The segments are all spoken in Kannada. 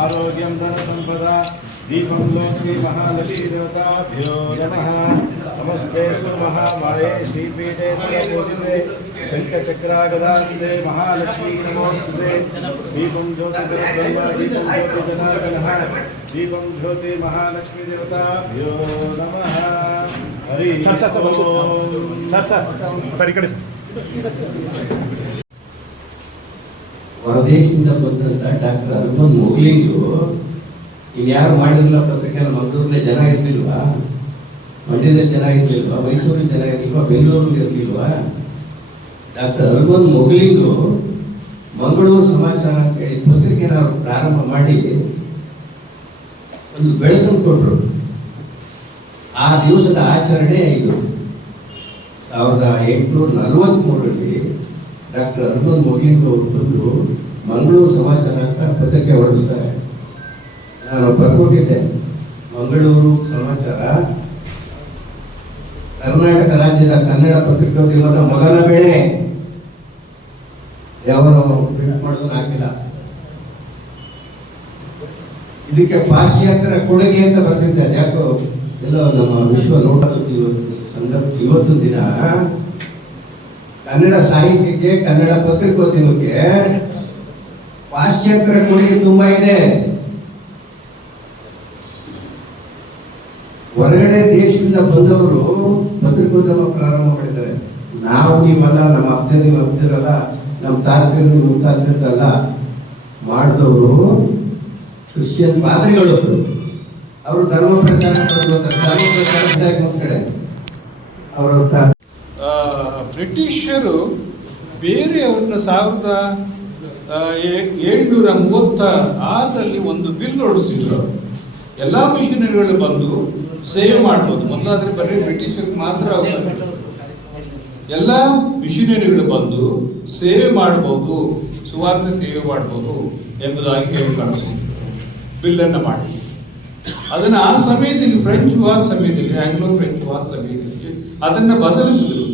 ఆరోగ్యం ధన సంపద దీపం లోకి మహాలక్ష్మీ దేవతాభ్యో నమ నమస్తే మహామాయే శ్రీపీఠే సర్వోదితే శంఖచక్రాగదాస్తే మహాలక్ష్మీ నమోస్తే దీపం జ్యోతి దీపం జ్యోతి జనార్దన దీపం జ్యోతి మహాలక్ష్మీ దేవతాభ్యో నమ Hari sir sir sir sir ఇక్కడ ಹೊರದೇಶದಿಂದ ಬಂದಂತ ಡಾಕ್ಟರ್ ಅರ್ಬನ್ ಮೊಗ್ಲಿಂಗು ಇನ್ಯಾರು ಮಾಡಿರಲಿಲ್ಲ ಪತ್ರಿಕೆ ಮಂಗಳೂರಿನ ಜನ ಇರ್ಲಿಲ್ವಾ? ಮಂಡ್ಯದಲ್ಲಿ ಜನ ಇರ್ತಿಲ್ವಾ ಮೈಸೂರಿನ ಜನ ಇರ್ತಿಲ್ವಾ ಬೆಂಗಳೂರಲ್ಲಿ ಇರ್ತಿಲ್ವಾ doctor urban Mogling Mangaluru Samachara ಅಂತ ಹೇಳಿ ಪತ್ರಿಕೆನ ಅವರು ಪ್ರಾರಂಭ ಮಾಡಿ ಒಂದು ಬೆಳಕನ್ನು ಕೊಟ್ಟರು ಆ ದಿವಸದ ಆಚರಣೆ ಇದು. ಸಾವಿರದ ಎಂಟುನೂರ ನಲವತ್ತ್ಮೂರರಲ್ಲಿ ಡಾಕ್ಟರ್ ಅರ್ಬನ್ ಮೊಗ್ಲಿಂಗ್ ಅವರು ಬಂದು ಮಂಗಳೂರು ಸಮಾಚಾರ ಅಂತ ಪತ್ರಿಕೆ ಹೊರಡಿಸ್ತಾರೆ. ನಾನು ಬರ್ಕೊಟ್ಟಿದ್ದೆ. ಮಂಗಳೂರು ಸಮಾಚಾರ. ಕರ್ನಾಟಕ ರಾಜ್ಯದ ಕನ್ನಡ ಪತ್ರಿಕೋದ್ಯಮದ ಮೊದಲ ಬೆಳೆ. ಯಾವ ಪ್ರಿಂಟ್ ಮಾಡೋದನ್ನ ಹಾಕಿಲ್ಲ. ಇದಕ್ಕೆ ಪಾಶ್ಚಾತ್ಯರ ಕೊಡುಗೆ ಅಂತ ಬರ್ತಿದ್ದೆ ಯಾಕೋ, ಎಲ್ಲ ನಮ್ಮ ವಿಶ್ವ ನೋಡೋದಕ್ಕೆ ಇವತ್ತು ಸಂದರ್ಭ ಇವತ್ತು ದಿನ ಕನ್ನಡ ಸಾಹಿತ್ಯಕ್ಕೆ, ಕನ್ನಡ ಪತ್ರಿಕೋದ್ಯಮಕ್ಕೆ ಪಾಶ್ಚಾತ್ಯರ ಕೊಡುಗೆ ತುಂಬಾ ಇದೆ. ಹೊರಗಡೆ ದೇಶದಿಂದ ಬಂದವರು ಪತ್ರಿಕೋದ್ಯಮ ಪ್ರಾರಂಭ ಮಾಡಿದ್ದಾರೆ. ನಾವು ನೀವಲ್ಲ, ನಮ್ಮ ಅಪ್ಪ ನೀವು ಅಪ್ತಿರಲ್ಲ ನಮ್ಮ ತಾತರು ನೀವು ಮುತ್ತಾತಿರಲ್ಲ ಮಾಡಿದವರು ಕ್ರಿಶ್ಚಿಯನ್ ಪಾದ್ರಿಗಳು ಅವರು ಧರ್ಮ ಪ್ರಚಾರ ಧರ್ಮ ಪ್ರಚಾರ ಕಡೆ. ಅವರ ಬ್ರಿಟಿಷರು ಬೇರೆಯವ್ರನ್ನ ಸಾವಿರದ ಏಳ್ನೂರ ಮೂವತ್ತ ಆರರಲ್ಲಿ ಒಂದು ಬಿಲ್ ಹೊರಡಿಸಿದ್ರು. ಎಲ್ಲ ಮಿಷನರಿಗಳು ಬಂದು ಸೇವೆ ಮಾಡ್ಬೋದು ಮೊದಲಾದ್ರೆ ಬರೀ ಬ್ರಿಟಿಷರಿಗೆ ಮಾತ್ರ. ಎಲ್ಲ ಮಿಷನರಿಗಳು ಬಂದು ಸೇವೆ ಮಾಡ್ಬೋದು, ಸುವಾರ್ತೆ ಸೇವೆ ಮಾಡ್ಬೋದು ಎಂಬುದಾಗಿ ಹೇಳಿ ಕಾಣಿಸ್ತು ಬಿಲ್ಲನ್ನು ಮಾಡಿ ಅದನ್ನು ಆ ಸಮಯದಲ್ಲಿ ಫ್ರೆಂಚ್ ವಾರ್ ಸಮಯದಲ್ಲಿ ಆಂಗ್ಲೋ ಫ್ರೆಂಚ್ ವಾರ್ ಸಮಯದಲ್ಲಿ ಅದನ್ನು ಬದಲಿಸಿದ್ರು.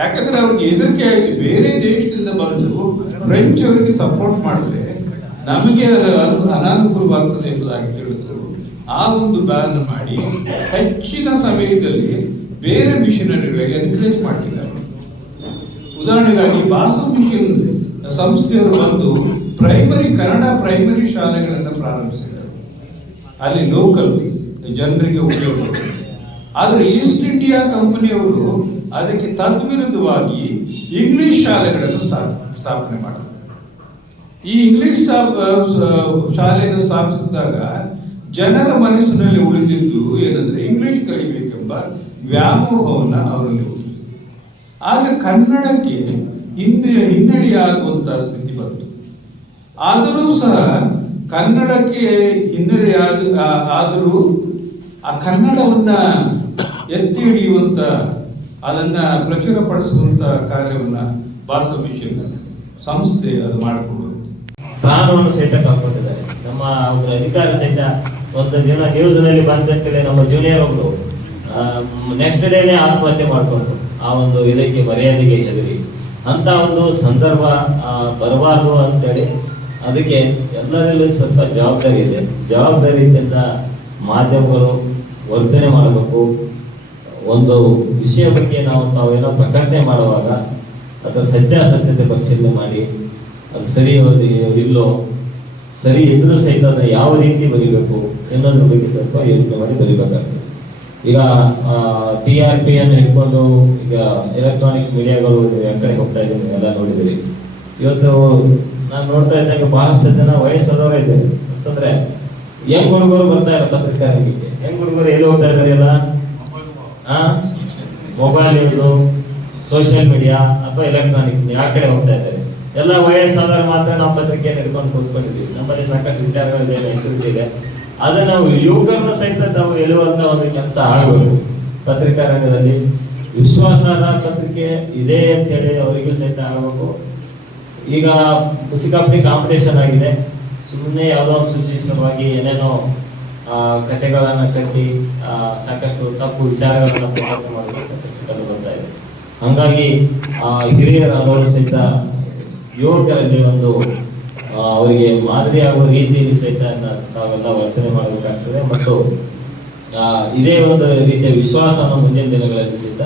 ಯಾಕಂದ್ರೆ ಅವ್ರಿಗೆ ಹೆದರಿಕೆ ಆಯಿತು. ಬೇರೆ ದೇಶದಿಂದ ಬಂದು ಫ್ರೆಂಚ್ ಅವರಿಗೆ ಸಪೋರ್ಟ್ ಮಾಡಿದ್ರೆ ನಮಗೆ ಅನಾನುಕೂಲವಾಗ್ತದೆ ಎಂಬುದಾಗಿ ತಿಳಿದ್ರು. ಆ ಒಂದು ಬ್ಯಾನ್ ಮಾಡಿ ಹೆಚ್ಚಿನ ಸಮಯದಲ್ಲಿ ಬೇರೆ ಮಿಷನರಿಗಳಿಗೆ ಎನ್ಕರೇಜ್ ಮಾಡಿದ್ದಾರೆ ಉದಾಹರಣೆಗಾಗಿ ಬಾಸು ಮಿಷನ್ ಸಂಸ್ಥೆಯವರು ಬಂದು ಪ್ರೈಮರಿ ಕನ್ನಡ ಪ್ರೈಮರಿ ಶಾಲೆಗಳನ್ನು ಪ್ರಾರಂಭಿಸಿದರು. ಅಲ್ಲಿ ಲೋಕಲ್ ಜನರಿಗೆ ಉಪಯೋಗ ಆದರೆ ಈಸ್ಟ್ ಇಂಡಿಯಾ ಕಂಪನಿಯವರು ಅದಕ್ಕೆ ತದ್ವಿರುದ್ಧವಾಗಿ ಇಂಗ್ಲಿಷ್ ಶಾಲೆಗಳನ್ನು ಸ್ಥಾಪ, ಸ್ಥಾಪನೆ ಮಾಡಿದರು. ಈ ಇಂಗ್ಲಿಷ್ ಶಾಲೆಯನ್ನು ಸ್ಥಾಪಿಸಿದಾಗ ಜನರ ಮನಸ್ಸಿನಲ್ಲಿ ಉಳಿದಿದ್ದು ಏನಂದ್ರೆ ಇಂಗ್ಲಿಷ್ ಕಲಿಬೇಕೆಂಬ ವ್ಯಾಮೋಹವನ್ನ ಅವರಲ್ಲಿ ಉಳಿದಿದೆ ಆಗ ಕನ್ನಡಕ್ಕೆ ಹಿಂದೆ, ಹಿನ್ನಡೆಯಾಗುವಂತಹ ಸ್ಥಿತಿ ಬಂತು. ಆದರೂ ಸಹ ಕನ್ನಡಕ್ಕೆ ಹಿನ್ನಡೆ ಆದ- ಆದರೂ ಆ ಕನ್ನಡವನ್ನ ಎತ್ತಿ ಹಿಡಿಯುವಂತ ಅದನ್ನ ಪ್ರಚುರಪಡಿಸುವಂತ ಕಾರ್ಯವನ್ನ ಬಾಸು ಮಿಷನ್ ಸಂಸ್ಥೆ ಅದು ಮಾಡಿಕೊಡುವುದು ಪ್ರಾಣವನ್ನು ಸಹಿತ ಕಳ್ಕೊಂಡಿದ್ದಾರೆ ನಮ್ಮ ಒಂದು ಅಧಿಕಾರಿ ಸಹಿತ ಒಂದು ದಿನ ನ್ಯೂಸ್ನಲ್ಲಿ ಬಂದಂತೇಳಿ ನಮ್ಮ ಜೂನಿಯರ್ ಒಬ್ರು ನೆಕ್ಸ್ಟ್ ಡೇನೆ ಆತ್ಮಹತ್ಯೆ ಮಾಡಿಕೊಂಡು ಆ ಒಂದು ಇದಕ್ಕೆ ಮರ್ಯಾದೆಗೆ ಹೆದರಿ ಅಂತ ಒಂದು ಸಂದರ್ಭ ಬರಬಾರ್ದು ಅಂತೇಳಿ ಅದಕ್ಕೆ ಎಲ್ಲರಲ್ಲೂ ಸ್ವಲ್ಪ ಜವಾಬ್ದಾರಿ ಇದೆ. ಜವಾಬ್ದಾರಿಯಿಂದ ಮಾಧ್ಯಮಗಳು ವರ್ತನೆ ಮಾಡಬೇಕು. ಒಂದು ವಿಷಯ ಬಗ್ಗೆ ನಾವು ತಾವೆಲ್ಲ ಪ್ರಕಟಣೆ ಮಾಡುವಾಗ ಅದರ ಸತ್ಯಾಸತ್ಯತೆ ಪರಿಶೀಲನೆ ಮಾಡಿ, ಅದು ಸರಿ ಇಲ್ಲೋ, ಸರಿ ಇದ್ರೂ ಸಹಿತ ಅದನ್ನ ಯಾವ ರೀತಿ ಬರೀಬೇಕು ಎನ್ನೋದ್ರ ಬಗ್ಗೆ ಸ್ವಲ್ಪ ಯೋಚನೆ ಮಾಡಿ ಬರೀಬೇಕಾಗ್ತದೆ. ಈಗ ಟಿ ಆರ್ ಪಿ ಅನ್ನು ಹಿಡ್ಕೊಂಡು ಈಗ ಎಲೆಕ್ಟ್ರಾನಿಕ್ ಮೀಡಿಯಾಗಳು ಕಡೆ ಹೋಗ್ತಾ ಇದ್ದೀವಿ ಎಲ್ಲ ನೋಡಿದಿರಿ ಇವತ್ತು ನಾನು ನೋಡ್ತಾ ಇದ್ದಾಗ ಬಹಳಷ್ಟು ಜನ ವಯಸ್ಸಾದವರೇ ಇದ್ದಾರೆ ಅಂತಂದ್ರೆ, ಹೆಂಗ್ ಹುಡುಗರು ಬರ್ತಾ ಇಲ್ಲ ಪತ್ರಿಕಾರಿಗೆ ಹೆಂಗ್ ಹುಡುಗರು ಎಲ್ಲಿ ಹೋಗ್ತಾ ಇದಾರೆ ಎಲ್ಲ? ಮೊಬೈಲ್ ನ್ಯೂಸು ಸೋಷಿಯಲ್ ಮೀಡಿಯಾ ಅಥವಾ ಎಲೆಕ್ಟ್ರಾನಿಕ್ ಆ ಕಡೆ ಹೋಗ್ತಾ ಇದ್ದಾರೆ. ಎಲ್ಲ ವಯಸ್ಸಾದವರು ಮಾತ್ರ ನಾವು ಪತ್ರಿಕೆ ಹಿಡ್ಕೊಂಡು ಕೂತ್ಕೊಂಡಿದ್ದೀವಿ. ನಮ್ಮಲ್ಲಿ ಸಾಕಷ್ಟು ವಿಚಾರಗಳಿದೆ ಇದೆ. ಅದನ್ನ ನಾವು ಯುವಕರನ್ನ ಸಹಿತ ನಾವು ಹೇಳುವಂತ ಒಂದು ಕೆಲಸ ಆಗಬೇಕು ಪತ್ರಿಕಾ ರಂಗದಲ್ಲಿ ವಿಶ್ವಾಸಾರ್ಹ ಪತ್ರಿಕೆ ಇದೆ ಅಂತ ಹೇಳಿ ಅವರಿಗೂ ಸಹಿತ ಆಗಬೇಕು ಈಗ ಸಿಕ್ಕಾಪಟ್ಟೆ ಕಾಂಪಿಟೇಷನ್ ಆಗಿದೆ. ಸುಮ್ಮನೆ ಯಾವುದೋ ಒಂದು ಸುದ್ದಿ ಸಲುವಾಗಿ ಏನೇನೋ ಕಥೆಗಳನ್ನ ಕಟ್ಟಿ ಸಾಕಷ್ಟು ತಪ್ಪು ವಿಚಾರಗಳನ್ನು ಮಾಡೋದು ಸಾಕಷ್ಟು ಕಂಡು ಬರ್ತಾ ಇದೆ. ಹಂಗಾಗಿ ಹಿರಿಯರಾದವರು ಸಹಿತ ಯುವಕರಲ್ಲಿ ಒಂದು ಅವರಿಗೆ ಮಾದರಿಯಾಗುವ ರೀತಿಯಲ್ಲಿ ಸಹಿತ ತಾವೆಲ್ಲ ವರ್ತನೆ ಮಾಡಬೇಕಾಗ್ತದೆ. ಮತ್ತು ಇದೇ ಒಂದು ರೀತಿಯ ವಿಶ್ವಾಸವನ್ನು ಮುಂದಿನ ದಿನಗಳಲ್ಲಿ ಸಹಿತ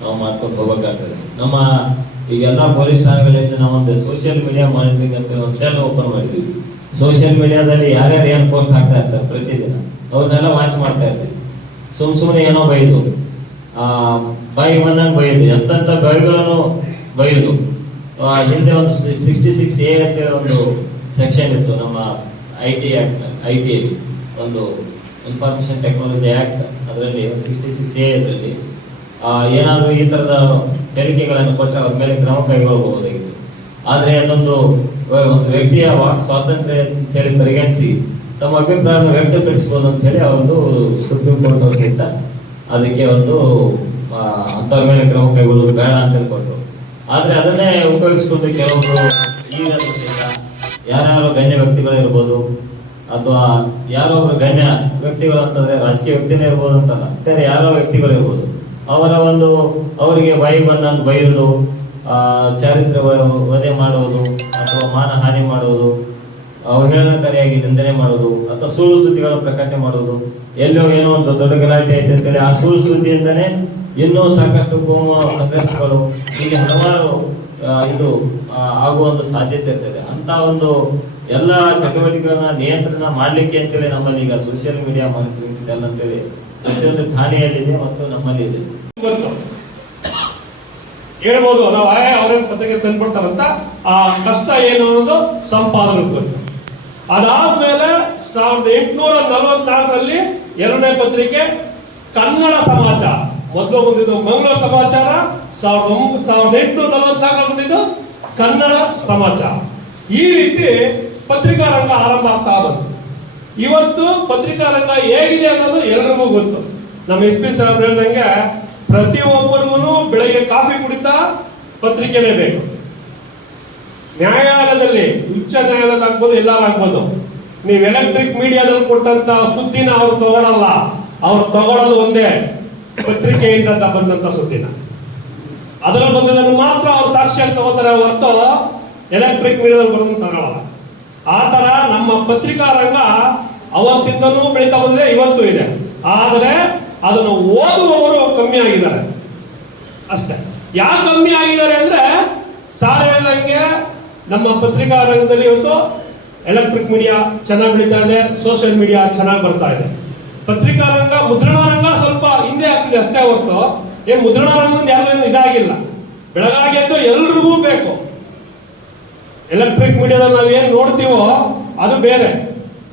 ನಾವು ಮಾಡ್ಕೊಂಡು ಹೋಗಬೇಕಾಗ್ತದೆ. ನಮ್ಮ ಈಗೆಲ್ಲ ಪೊಲೀಸ್ ಠಾಣೆಗಳಿಂದ ನಾವೊಂದು ಸೋಷಿಯಲ್ ಮೀಡಿಯಾ ಮಾನಿಟರಿಂಗ್ ಅಂತ ಒಂದು ಸೆಲ್ ಓಪನ್ ಮಾಡಿದ್ವಿ. ಸೋಷಿಯಲ್ ಮೀಡಿಯಾದಲ್ಲಿ ಯಾರ್ಯಾರು ಏನು ಪೋಸ್ಟ್ ಹಾಕ್ತಾ ಇರ್ತಾರೆ ಪ್ರತಿದಿನ, ಅವ್ರನ್ನೆಲ್ಲ ವಾಚ್ ಮಾಡ್ತಾ ಇರ್ತೀವಿ. ಸುಮ್ ಸುಮ್ಮನೆ ಏನೋ ಬೈದು. ಆ ಬಾಯಿಗೆ ಬಂದಂಗೆ ಬೈದು. ಎಂತೆಂಥ ಬೈಗಳನ್ನು ಬೈದು. ಹಿಂದೆ ಒಂದು ಸಿಕ್ಸ್ಟಿ ಸಿಕ್ಸ್ ಎ ಅಂತೇಳಿ ಒಂದು ಸೆಕ್ಷನ್ ಇತ್ತು ನಮ್ಮ I T act I T ಒಂದು ಇನ್ಫಾರ್ಮೇಶನ್ ಟೆಕ್ನಾಲಜಿ ಆಕ್ಟ್ ಅದರಲ್ಲಿ ಸಿಕ್ಸ್ಟಿ ಸಿಕ್ಸ್ ಎ ಇದರಲ್ಲಿ. ಏನಾದರೂ ಈ ಥರದ ಹೇಳಿಕೆಗಳನ್ನು ಕೊಟ್ಟರೆ ಅವ್ರ ಮೇಲೆ ಕ್ರಮ ಕೈಗೊಳ್ಳಬಹುದಾಗಿತ್ತು ಆದರೆ ಅದೊಂದು ಒಂದು ವ್ಯಕ್ತಿಯ ವಾಕ್ ಸ್ವಾತಂತ್ರ್ಯ ಅಂತೇಳಿ ಪರಿಗಣಿಸಿ ತಮ್ಮ ಅಭಿಪ್ರಾಯವನ್ನು ವ್ಯಕ್ತಪಡಿಸಬಹುದು ಅಂತ ಹೇಳಿ ಅವರೊಂದು ಸುಪ್ರೀಂ ಕೋರ್ಟ್ ಅವರು ಸಹಿತ ಅದಕ್ಕೆ ಒಂದು ಅಂಥವ್ರ ಮೇಲೆ ಕ್ರಮ ಕೈಗೊಳ್ಳೋದು ಬೇಡ ಅಂತ ಹೇಳ್ಕೊಟ್ರು. ಆದರೆ ಅದನ್ನೇ ಉಪಯೋಗಿಸ್ಕೊಂಡು ಸಹಿತ ಯಾರ್ಯಾರು ಗಣ್ಯ ವ್ಯಕ್ತಿಗಳಿರ್ಬೋದು ಅಥವಾ ಯಾರೋ ಒಬ್ಬರು ಗಣ್ಯ ವ್ಯಕ್ತಿಗಳು ಅಂತಂದ್ರೆ ರಾಜಕೀಯ ವ್ಯಕ್ತಿನೇ ಇರ್ಬೋದು ಅಂತಲ್ಲ, ಬೇರೆ ಯಾರೋ ವ್ಯಕ್ತಿಗಳಿರ್ಬೋದು. ಅವರ ಒಂದು, ಅವರಿಗೆ ವೈ ಬಂದಂತ ಬೈಯುವುದು ಚಾರಿತ್ರ್ಯ ವಧೆ ಮಾಡುವುದು, ಅಥವಾ ಮಾನಹಾನಿ ಮಾಡುವುದು ಅವಹೇಳನಕಾರಿಯಾಗಿ ನಿಂದನೆ ಮಾಡುವುದು, ಅಥವಾ ಸುಳ್ಳು ಸುದ್ದಿಗಳನ್ನು ಪ್ರಕಟಣೆ ಮಾಡುವುದು ಎಲ್ಲೋ ಏನೋ ಒಂದು ದೊಡ್ಡ ಗಲಾಟೆ ಐತೆ ಅಂತೇಳಿ ಆ ಸುಳ್ಳು ಸುದ್ದಿಯಿಂದನೇ ಇನ್ನೂ ಸಾಕಷ್ಟು ಕೋಮ ಸಂಘರ್ಷಗಳು ಇಲ್ಲಿ ಹಲವಾರು ಇದು ಆಗುವ ಒಂದು ಸಾಧ್ಯತೆ ಇರ್ತದೆ. ಅಂತ ಒಂದು ಎಲ್ಲ ಚಟುವಟಿಕೆಗಳನ್ನ ನಿಯಂತ್ರಣ ಮಾಡ್ಲಿಕ್ಕೆ ಅಂತೇಳಿ ನಮ್ಮಲ್ಲಿ ಈಗ ಸೋಷಿಯಲ್ ಮೀಡಿಯಾ ಮಾನಿಟರಿಂಗ್ ಸೆಲ್ ಅಂತೇಳಿ ಪ್ರತಿಯೊಂದು ಠಾಣೆಯಲ್ಲಿದೆ ಮತ್ತು ನಮ್ಮಲ್ಲಿ ಇದೆ. ಗೊತ್ತು ಹೇಳ್ಬೋದು, ನಾವು ಆಯಾ ಅವರೇ ಪತ್ರಿಕೆ ತಂದ್ಬಿಡ್ತಾರಂತ, ಆ ಕಷ್ಟ ಏನು ಅನ್ನೋದು ಸಂಪಾದನೆ ಗೊತ್ತು ಅದಾದ್ಮೇಲೆ ಸಾವಿರದ ಎಂಟುನೂರ ನಲವತ್ನಾಲ್ಕರಲ್ಲಿ ಎರಡನೇ ಪತ್ರಿಕೆ, ಕನ್ನಡ ಸಮಾಚಾರ. ಮೊದಲು ಬಂದಿದ್ದು ಮಂಗಳೂರು ಸಮಾಚಾರ, ಸಾವಿರದ ಸಾವಿರದ ಎಂಟುನೂರ ನಲವತ್ನಾಲ್ಕರಲ್ಲಿ ಬಂದಿದ್ದು ಕನ್ನಡ ಸಮಾಚಾರ. ಈ ರೀತಿ ಪತ್ರಿಕಾ ರಂಗ ಆರಂಭ ಆಗ್ತಾ ಬಂತು. ಇವತ್ತು ಪತ್ರಿಕಾ ರಂಗ ಹೇಗಿದೆ ಅನ್ನೋದು ಎಲ್ರಿಗೂ ಗೊತ್ತು. ನಮ್ಮ ಎಸ್ ಪಿ ಸಾಹೇಬ್ರು ಹೇಳ್ದಂಗೆ ಪ್ರತಿಯೊಬ್ಬರಿಗೂ ಬೆಳಗ್ಗೆ ಕಾಫಿ ಕುಡಿತಾ ಪತ್ರಿಕೆನೇ ಬೇಕು. ನ್ಯಾಯಾಲಯದಲ್ಲಿ, ಉಚ್ಚ ನ್ಯಾಯಾಲಯದ ಆಗ್ಬೋದು, ಎಲ್ಲಾರು ಆಗ್ಬೋದು. ನೀವು ಎಲೆಕ್ಟ್ರಿಕ್ ಮೀಡಿಯಾದಲ್ಲಿ ಕೊಟ್ಟಂತ ಸುದ್ದಿನ ಅವ್ರು ತಗೊಳಲ್ಲ. ಅವ್ರು ತಗೊಳ್ಳೋದು ಒಂದೇ, ಪತ್ರಿಕೆಯಿಂದ ಬಂದಂತ ಸುದ್ದಿನ. ಅದರ ಬಂದದನ್ನು ಮಾತ್ರ ಅವ್ರು ಸಾಕ್ಷಿಯಾಗಿ ತಗೋತಾರೆ ಹೊರತು ಎಲೆಕ್ಟ್ರಿಕ್ ಮೀಡಿಯಾದಲ್ಲಿ ಬರೋದನ್ನ ತಗೊಳ್ಳಲ್ಲ ಆ ತರ ನಮ್ಮ ಪತ್ರಿಕಾ ರಂಗ ಅವತ್ತಿಂದನೂ ಬೆಳೀತಾ ಬಂದಿದೆ, ಇವತ್ತು ಇದೆ. ಆದರೆ ಅದನ್ನು ಓದುವವರು ಕಮ್ಮಿ ಆಗಿದ್ದಾರೆ. ಅಷ್ಟೇ. ಯಾಕೆ ಕಮ್ಮಿ ಆಗಿದ್ದಾರೆ ಅಂದ್ರೆ ಸಾರ್ ನಮ್ಮ ಪತ್ರಿಕಾ ರಂಗದಲ್ಲಿ ಇವತ್ತು ಎಲೆಕ್ಟ್ರಿಕ್ ಮೀಡಿಯಾ ಚೆನ್ನಾಗಿ ಬೆಳೀತಾ ಇದೆ ಸೋಷಿಯಲ್ ಮೀಡಿಯಾ ಚೆನ್ನಾಗಿ ಬರ್ತಾ ಇದೆ. ಪತ್ರಿಕಾ ರಂಗ ಮುದ್ರಣ ರಂಗ ಸ್ವಲ್ಪ ಹಿಂದೆ ಆಗ್ತಿದೆ ಅಷ್ಟೇ ಹೊರತು. ಏನ್ ಮುದ್ರಣ ರಂಗದ ಯಾರು ಇದಾಗಿಲ್ಲ. ಬೆಳಗಾಗಿ ಅಂತ ಎಲ್ರಿಗೂ ಬೇಕು. ಎಲೆಕ್ಟ್ರಿಕ್ ಮೀಡಿಯಾದಲ್ಲಿ ನಾವು ಏನ್ ನೋಡ್ತೀವೋ ಅದು ಬೇರೆ.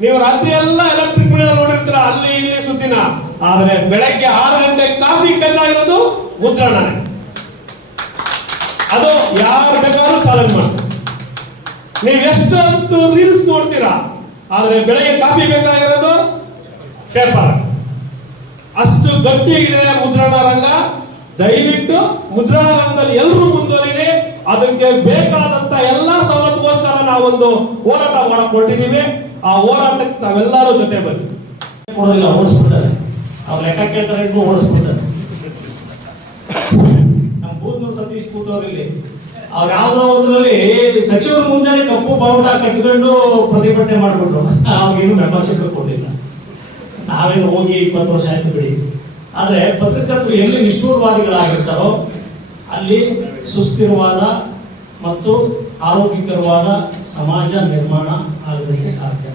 ನೀವು ರಾತ್ರಿ ಎಲ್ಲ ಎಲೆಕ್ಟ್ರಿಕ್ ಮೀಡಿಯಾದಲ್ಲಿ ನೋಡಿರ್ತೀರ? ಅಲ್ಲಿ, ಇಲ್ಲಿ ಸುದ್ದಿನ. ಆದ್ರೆ ಬೆಳಗ್ಗೆ ಆರು ಗಂಟೆ ಕಾಫಿ ಇರೋದು ಮುದ್ರಣನೇ ಅದು ಯಾರು ಬೇಕಾದ್ರೂ ಚಾಲೆಂಜ್ ಮಾಡಿ ನೀವು ಎಷ್ಟೊಂದು ರೀಲ್ಸ್ ನೋಡ್ತೀರಾ, ಆದರೆ ಬೆಳಗ್ಗೆ ಕಾಫಿ ಬೇಕಾಗಿರೋದು ಪೇಪರ್. ಅಷ್ಟು ಗಟ್ಟಿಯಾಗಿದೆ ಮುದ್ರಣ ರಂಗ. ದಯವಿಟ್ಟು ಮುದ್ರಣ ರಂಗದಲ್ಲಿ ಎಲ್ಲರೂ ಮುಂದುವರಿರಿ. ಅದಕ್ಕೆ ಬೇಕಾದಂತ ಎಲ್ಲಾ ಸವಲತ್ತುಗೋಸ್ಕರ ನಾವೊಂದು ಹೋರಾಟ ಮಾಡಕ್ ಆ ಹೋರಾಟಕ್ಕೆ ತಾವೆಲ್ಲರೂ ಜೊತೆ ಬನ್ನಿ. ಅವ್ರು ಲೆಕ್ಕ ಕೇಳ್ತಾರೆ ಇದ್ರು ಓಡಿಸ್ಬಿಡ್ತಾರೆ. ನಮ್ಮ ಬೂದ್ನ ಸತೀಶ್ ಕೂತವ್ರು ಇಲ್ಲಿ ಅವ್ರು ಯಾವ್ದೋ ಒಂದ್ರಲ್ಲಿ ಸಚಿವರ ಮುಂದೆ ಕಪ್ಪು ಬಾವುಟ ಕಟ್ಕೊಂಡು ಪ್ರತಿಭಟನೆ ಮಾಡ್ಬಿಟ್ರು. ಅವ್ರಿಗೇನು ಮೆಂಬರ್ಶಿಪ್ ಕೊಡಲಿಲ್ಲ. ನಾವೇನು ಹೋಗಿ ಇಪ್ಪತ್ತು ವರ್ಷ ಆಯ್ತು ಬಿಡಿ. ಆದರೆ ಪತ್ರಕರ್ತರು ಎಲ್ಲಿ ನಿಷ್ಠೂರವಾದಿಗಳಾಗಿರ್ತಾರೋ, ಅಲ್ಲಿ ಸುಸ್ಥಿರವಾದ ಮತ್ತು ಆರೋಗ್ಯಕರವಾದ ಸಮಾಜ ನಿರ್ಮಾಣ ಆಗೋದಕ್ಕೆ ಸಾಧ್ಯ.